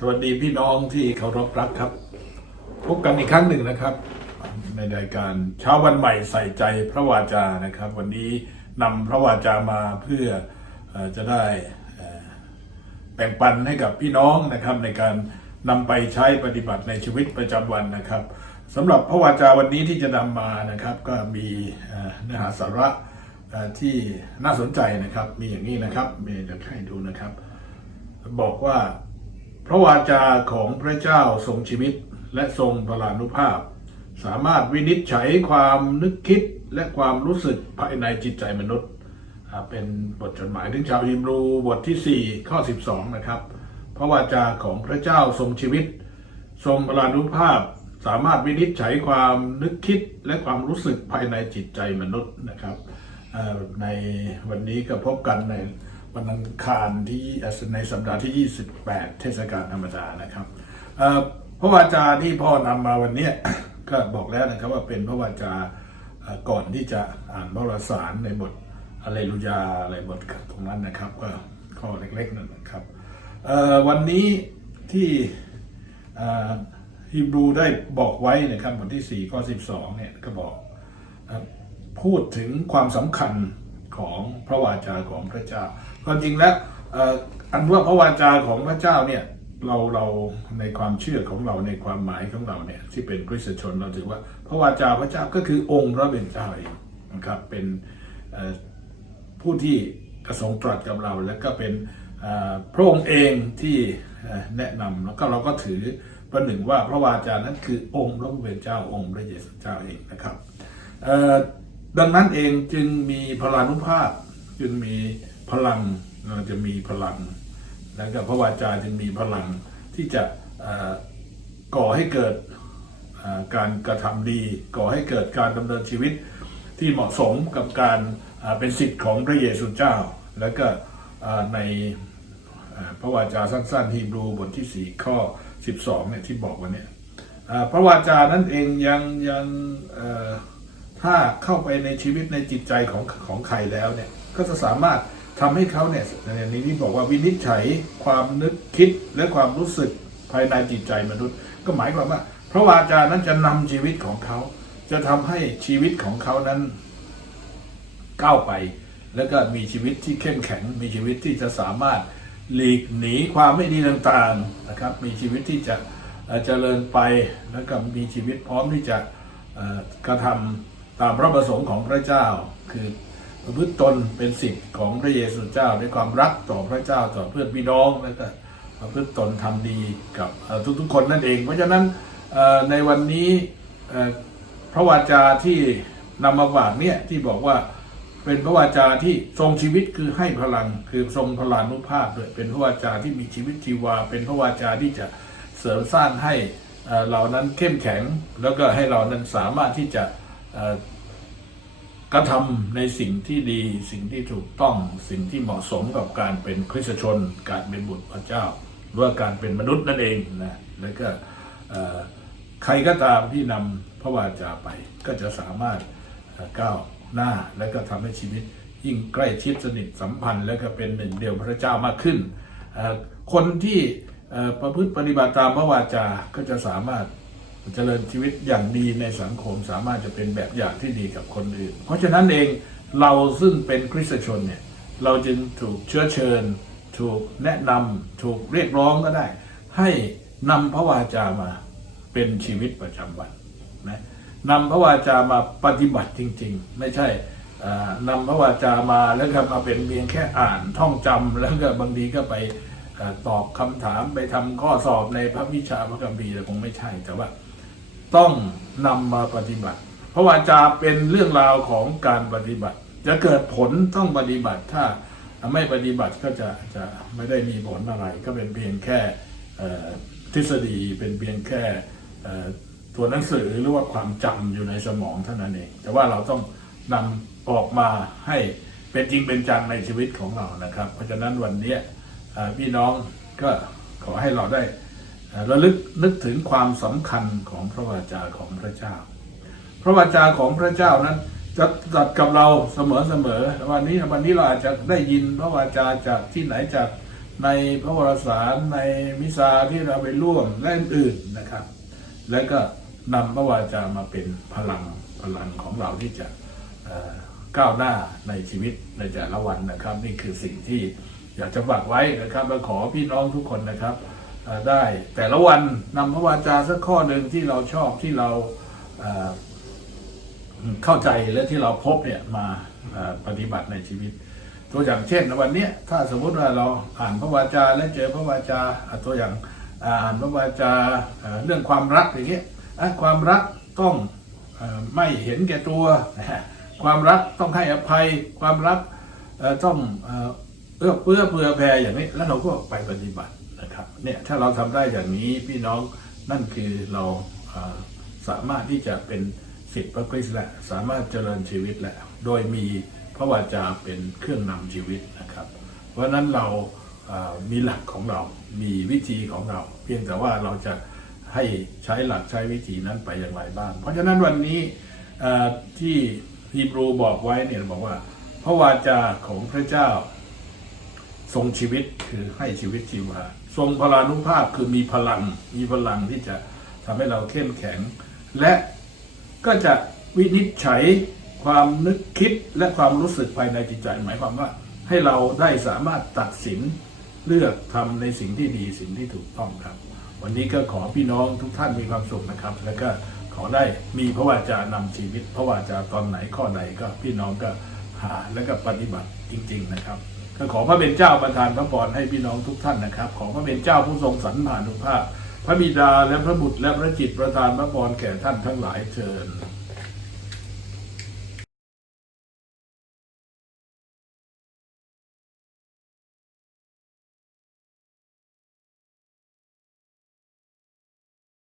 สวัสดีพี่น้องที่เคารพรักครับ พบกันอีกครั้งหนึ่งนะครับ ในรายการเช้าวันใหม่ใส่ใจพระวาจานะครับ วันนี้นำพระวาจามาเพื่ออจะได้แบ่งปันให้กับพี่น้องนะครับ ในการนำไปใช้ปฏิบัติในชีวิตประจำวันนะครับสำหรับพระวาจาวันนี้ที่จะนำมานะครับ ก็มีเนื้อหาสาระที่น่าสนใจนะครับ มีอย่างนี้นะครับเมย์จะให้ดูนะครับ บอกว่า พระวาจาของพระเจ้าทรงชีวิตและทรงพลานุภาพ สามารถวินิจฉัยความนึกคิดและความรู้สึกภายในจิตใจมนุษย์ เป็นบทจดหมายถึงชาวฮิบรูบทที่ 4 ข้อ 12 นะครับ พระวาจาของพระเจ้าทรงชีวิต ทรงพลานุภาพ สามารถวินิจฉัยความนึกคิดและความรู้สึกภายในจิตใจมนุษย์นะครับในวันนี้ก็พบกันใน วันอังคารที่ในสัปดาห์ที่ 28 เทศกาลธรรมดานะครับพระวาจาที่พ่อนำมาวันนี้ก็บอกแล้วนะครับว่าเป็นพระวาจาก่อนที่จะอ่านพระวสารในบทอะเลลูยาอะไรบทตรงนั้นนะครับก็ข้อเล็กๆนั่นนะครับวันนี้ที่ฮีบรูได้บอกไว้นะครับบทที่ 4 ข้อ 12 เนี่ยก็บอกอพูดถึงความสำคัญของพระวาจาของพระเจ้า ความจริงแล้วอันว่าพระวาจาของพระเจ้าเนี่ยเราเราในความเชื่อของเราในความหมายของเราเนี่ยที่เป็นคริสตชนเราถือว่าพระวาจาพระเจ้าก็คือองค์พระเป็นเจ้าเองนะครับเป็นผู้ที่กระทรงตรัสกับเรา และก็เป็นพระองค์เองที่แนะนำแล้วก็เราก็ถือประหนึ่งว่าพระวาจานั้นคือองค์พระผู้เป็นเจ้าองค์พระเยซูเจ้าเองนะครับดังนั้นเองจึงมีพลานุภาพจึงมี พลังเอ่อจะมีพลัง แล้วก็พระวาจาจึงมีพลังที่จะก่อให้เกิดการกระทำดี ก่อให้เกิดการดำเนินชีวิตที่เหมาะสมกับการเป็นสิทธิ์ของพระเยซูเจ้า แล้วก็ในพระวาจาสั้นๆฮีบรูบทที่ 4 ข้อ 12เนี่ยที่บอกว่าเนี่ยพระวาจานั้นเองยังยังถ้าเข้าไปในชีวิตในจิตใจของของใครแล้วเนี่ยก็จะสามารถ ทำให้เขาเนี่ยในนี้ที่บอกว่าวินิจฉัยความนึกคิดและความรู้สึกภายในจิตใจมนุษย์ ก็หมายความว่า พระวาจานั้นจะนำชีวิตของเขา จะทำให้ชีวิตของเขานั้นก้าวไป แล้วก็มีชีวิตที่เข้มแข็ง มีชีวิตที่จะสามารถหลีกหนีความไม่ดีต่างๆนะครับ มีชีวิตที่จะเอ่อเจริญไปแล้วก็มีชีวิตพร้อมที่จะกระทำตามพระประสงค์ของพระเจ้า คือ ประพฤติตนเป็นสิทธิ์ของพระเยซูเจ้าด้วยความรักต่อพระเจ้าต่อเพื่อนพี่น้องแล้วก็ประพฤติตนทำดีกับทุกๆคนนั่นเอง เพราะฉะนั้นในวันนี้พระวาจาที่นำมาฝากเนี่ยที่บอกว่าเป็นพระวาจาที่ทรงชีวิตคือให้พลังคือทรงพลานุภาพด้วยเป็นพระวาจาที่มีชีวิตชีวา เป็นพระวาจาที่จะเสริมสร้างให้เรานั้นเข้มแข็ง แล้วก็ให้เรานั้นสามารถที่จะ กระทำในสิ่งที่ดีสิ่งที่ถูกต้องสิ่งที่เหมาะสมกับการเป็นคริสตชน การเป็นบุตรพระเจ้าหรือว่าการเป็นมนุษย์นั่นเองนะแล้วก็ใครก็ตามที่นำพระวาจาไป ก็จะสามารถก้าวหน้าและก็ทำให้ชีวิตยิ่งใกล้ชิดสนิทสัมพันธ์ และก็เป็นหนึ่งเดียวพระเจ้ามากขึ้น คนที่ประพฤติปฏิบัติตามพระวาจาก็จะสามารถ เจริญชีวิตอย่างดีในสังคมสามารถจะเป็นแบบอย่างที่ดีกับคนอื่น เพราะฉะนั้นเองเราซึ่งเป็นคริสตชนเนี่ยเราจึงถูกเชื้อเชิญ ถูกแนะนำถูกเรียกร้องก็ได้ ให้นำพระวาจามาเป็นชีวิตประจำวันนะนำพระวาจามาปฏิบัติจริง ๆ ไม่ใช่นำพระวาจามาแล้วก็มาเป็นเพียงแค่อ่านท่องจำแล้วก็บางทีก็ไปอตอบคำถามไปทำข้อสอบในพระวิชาพระคัมภีร์แต่คงไม่ใช่แต่ว่า ต้องนำมาปฏิบัติ เพราะวาจาเป็นเรื่องราวของการปฏิบัติ จะเกิดผลต้องปฏิบัติ ถ้าไม่ปฏิบัติก็จะจะไม่ได้มีผลอะไร ก็เป็นเพียงแค่ทฤษฎีเป็นเพียงแค่ตัวหนังสือหรือว่าความจำอยู่ในสมองเท่านั้นเอง แต่ว่าเราต้องนำออกมาให้เป็นจริงเป็นจังในชีวิตของเรานะครับ เพราะฉะนั้นวันนี้พี่น้องก็ขอให้เราได้ ระลึกนึกถึงความสำคัญของพระวาจาของพระเจ้า พระวาจาของพระเจ้านั้นจะตัดกับเราเสมอเสมอวันนี้วันนี้เราอาจจะได้ยินพระวาจาจากที่ไหนจากในพระวรสารในมิสาที่เราไปร่วมและอื่นๆนะครับ แล้วก็นำพระวาจามาเป็นพลังพลังของเราที่จะก้าวหน้าในชีวิตในแต่ละวันนะครับ นี่คือสิ่งที่อยากจะฝากไว้นะครับและขอพี่น้องทุกคนนะครับ ได้ แต่ละวันนำพระวาจาสักข้อหนึ่งที่เราชอบที่เราเข้าใจและที่เราพบเนี่ยมาปฏิบัติในชีวิต ตัวอย่างเช่นวันนี้ถ้าสมมุติว่าเราอ่านพระวาจาและเจอพระวาจาตัวอย่างอ่านพระวาจาเอ่อเรื่องความรักอย่างเงี้ยความรักต้องอไม่เห็นแก่ตัว ความรักต้องให้อภัย ความรักต้องเอื้อเฟื้อเผื่อแผ่อย่างนี้แล้วเราก็ไปปฏิบัติ เนี่ยถ้าเราทำได้อย่างนี้พี่น้องนั่นคือเราสามารถที่จะเป็นสิทธิพระคริสต์และสามารถเจริญชีวิตและโดยมีพระวาจาเป็นเครื่องนำชีวิตนะครับ เพราะฉะนั้นเรามีหลักของเรา มีวิธีของเรา เพียงแต่ว่าเราจะให้ใช้หลักใช้วิธีนั้นไปอย่างไรบ้าง เพราะฉะนั้นวันนี้ที่ฮีบรูบอกไว้เนี่ยบอกว่า พระวาจาของพระเจ้า ทรงชีวิตคือให้ชีวิตชีวา ทรงพลานุภาพคือมีพลัง มีพลังที่จะทำให้เราเข้มแข็ง และก็จะวินิจฉัยความนึกคิดและความรู้สึกภายในจิตใจหมายความว่า ให้เราได้สามารถตัดสินเลือกทำในสิ่งที่ดีสิ่งที่ถูกต้องครับ วันนี้ก็ขอพี่น้องทุกท่านมีความสุขนะครับ แล้วก็ขอได้มีพระวาจานำชีวิต พระวาจาตอนไหนข้อใดก็พี่น้องก็หาและก็ปฏิบัติจริง ๆ นะครับ ก็ขอพระเป็นเจ้าประทานพระพรให้พี่น้องทุกท่านนะครับ ขอพระเป็นเจ้าผู้ทรงสรรผ่านุภาพ พระบิดาและพระบุตรและพระจิตประทานพระพรแก่ท่านทั้งหลายเชิญ